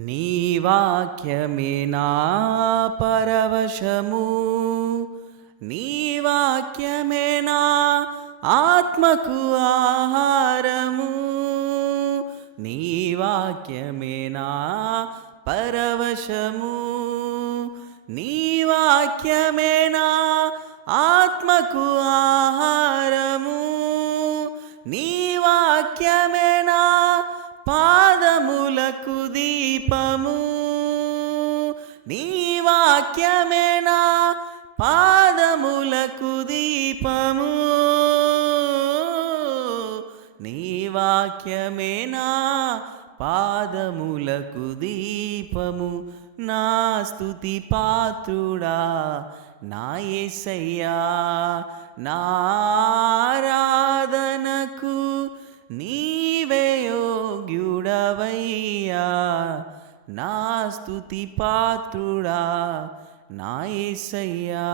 నీ వాక్యమే నా పరవశము. నీ వాక్యమే నా ఆత్మకు ఆహారము. నీ వాక్యమే నా పరవశము. నీ వాక్యమే నా ఆత్మకు ఆహారము. నీ వాక్యమే నా పాదములకు దీపము. నీ వాక్యమేనా? పాదములకు దీపము. నీ వాక్యమేనా? పాదములకు దీపము. నా స్తుతి పాత్రుడా నా ఏసయ్యా నారాధనకు నీవేయో నీవే నా స్తుతి పాత్రుడా నా యేసయ్యా